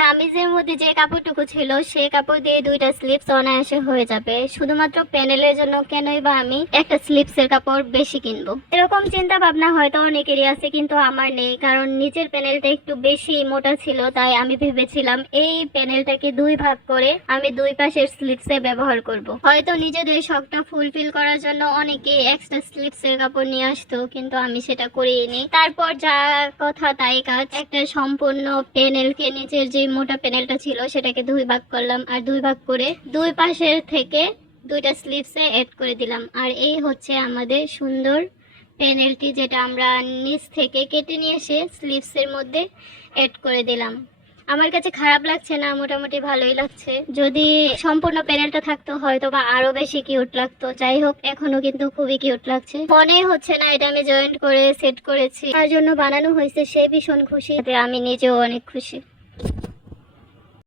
কামিজের মধ্যে যে কাপড়টুকু ছিল সেই কাপড় দিয়ে দুইটা স্লিপস অনায়াসে হয়ে যাবে। শুধুমাত্র প্যানেলের জন্য কেনই বা আমি একটা স্লিপসের কাপড় বেশি কিনবো। এরকম চিন্তা ভাবনা হয়তো অনেকেরই আছে, কিন্তু আমার নেই, কারণ নিচের প্যানেলটা একটু বেশি মোটা ছিল। তাই আমি ভেবেছিলাম এই প্যানেলটাকে দুই ভাগ করে আমি দুই পাশের স্লিপসে ব্যবহার করব। হয়তো নিজেদের শখটা ফুলফিল করার জন্য অনেকে এক্সট্রা স্লিপসের কাপড় নিয়ে আসতো, কিন্তু আমি সেটা করিনি। তারপর যা কথা তাই কাজ, একটা সম্পূর্ণ প্যানেলকে নিচের যে মোটা প্যানেলটা ছিল সেটাকে দুই ভাগ করলাম, আর দুই ভাগ করে দুই পাশের থেকে দুইটা স্লিপসে এড করে দিলাম। আর এই হচ্ছে আমাদের সুন্দর প্যানেলটি, যেটা আমরা নিচ থেকে কেটে নিয়ে এসে স্লিপসের মধ্যে এড করে দিলাম। আমার কাছে খারাপ লাগছে না, মোটামুটি ভালোই লাগছে। যদি সম্পূর্ণ প্যানেলটা থাকতো হয়তো বা আরো বেশি কিউট লাগতো। যাই হোক, এখনো কিন্তু খুবই কিউট লাগছে। মনেই হচ্ছে না এটা আমি জয়েন্ট করে সেট করেছি, তার জন্য বানানো হয়েছে। সে ভীষণ খুশি, আমি নিজেও অনেক খুশি।